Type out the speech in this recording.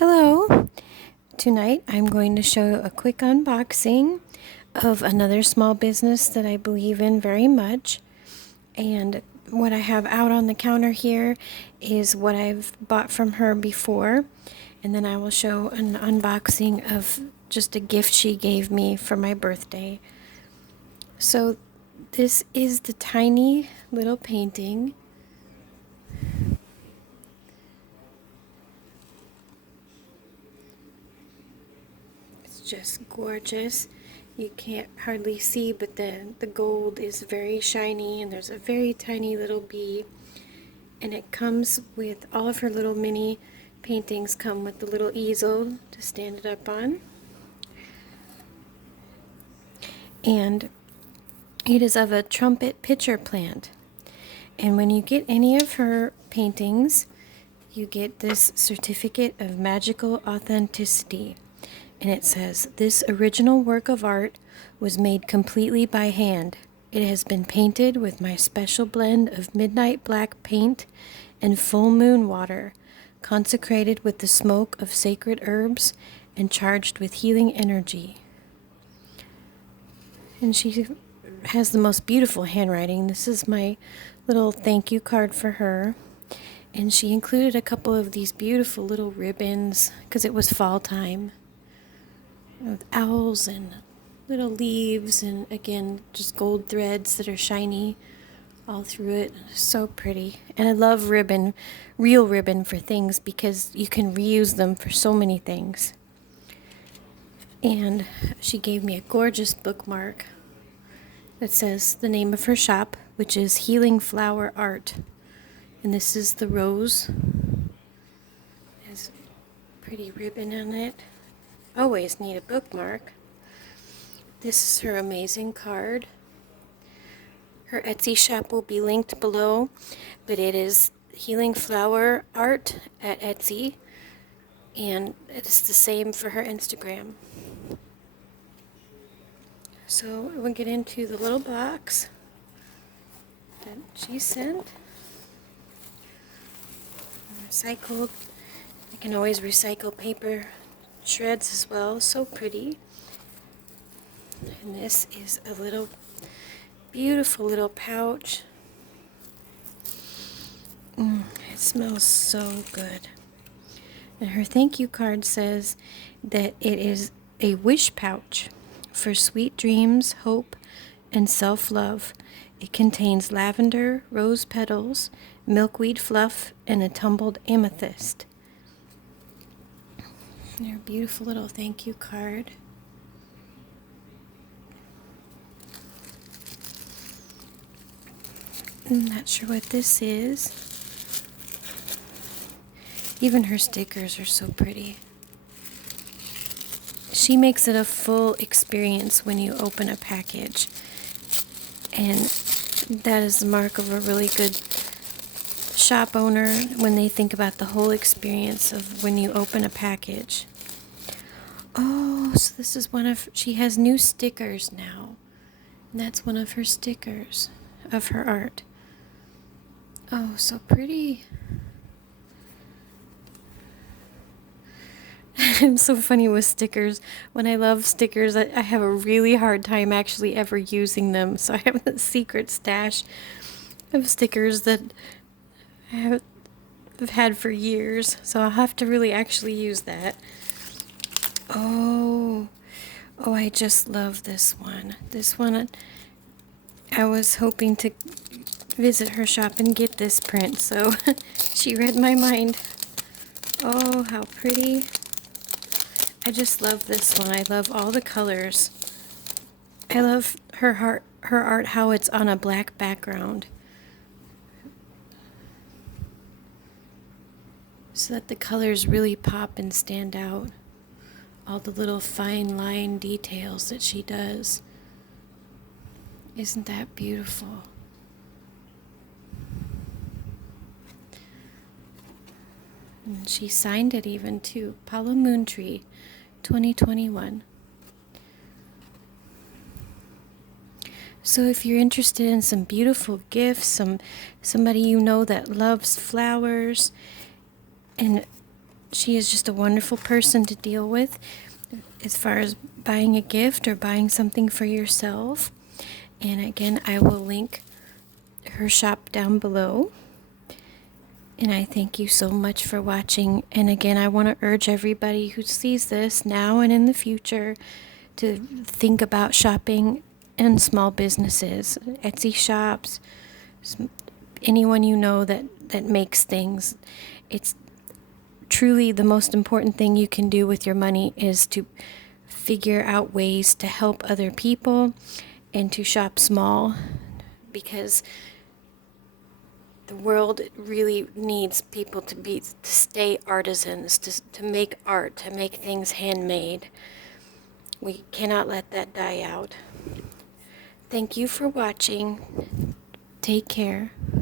Hello! Tonight I'm going to show a quick unboxing of another small business that I believe in very much. And what I have out on the counter here is what I've bought from her before. And then I will show an unboxing of just a gift she gave me for my birthday. So this is the tiny little painting. It's just gorgeous. You can't hardly see, but the gold is very shiny, and there's a very tiny little bee. And it comes with all of her little mini paintings come with the little easel to stand it up on. And it is of a trumpet pitcher plant. And when you get any of her paintings, you get this certificate of magical authenticity. And it says, "This original work of art was made completely by hand. It has been painted with my special blend of midnight black paint and full moon water, consecrated with the smoke of sacred herbs and charged with healing energy." And she has the most beautiful handwriting. This is my little thank you card for her. And she included a couple of these beautiful little ribbons because it was fall time, with owls and little leaves, and again just gold threads that are shiny all through it. So pretty. And I love ribbon, real ribbon, for things because you can reuse them for so many things. And she gave me a gorgeous bookmark that says the name of her shop, which is Healing Flower Art. And this is the rose. There's a pretty ribbon on it. Always need a bookmark. This is her amazing card. Her Etsy shop will be linked below, but it is Healing Flower Art at Etsy, and it's the same for her Instagram. So we'll get into the little box that she sent. Recycled. I can always recycle paper shreds as well. So pretty. And this is a little beautiful little pouch. It smells so good. And her thank you card says that it is a wish pouch for sweet dreams, hope, and self-love. It contains lavender, rose petals, milkweed fluff, and a tumbled amethyst. And her beautiful little thank you card. I'm not sure what this is. Even her stickers are so pretty. She makes it a full experience when you open a package. And that is the mark of a really good shop owner, when they think about the whole experience of when you open a package. Oh, so this is she has new stickers now. And that's one of her stickers of her art. Oh, so pretty. I'm so funny with stickers. When I love stickers, I have a really hard time actually ever using them. So I have a secret stash of stickers that I've had for years. So I'll have to really actually use that. Oh, I just love this one. This one, I was hoping to visit her shop and get this print, so she read my mind. Oh, how pretty. I just love this one. I love all the colors. I love her art, how it's on a black background, so that the colors really pop and stand out. All the little fine line details that she does. Isn't that beautiful? And she signed it even too. Paula Moontree, 2021. So if you're interested in some beautiful gifts, somebody you know that loves flowers, and she is just a wonderful person to deal with as far as buying a gift or buying something for yourself. And again, I will link her shop down below. And I thank you so much for watching. And again, I want to urge everybody who sees this now and in the future to think about shopping in small businesses, Etsy shops, anyone you know that makes things. It's truly the most important thing you can do with your money is to figure out ways to help other people and to shop small, because the world really needs people to stay artisans, to make art, to make things handmade. We cannot let that die out. Thank you for watching. Take care.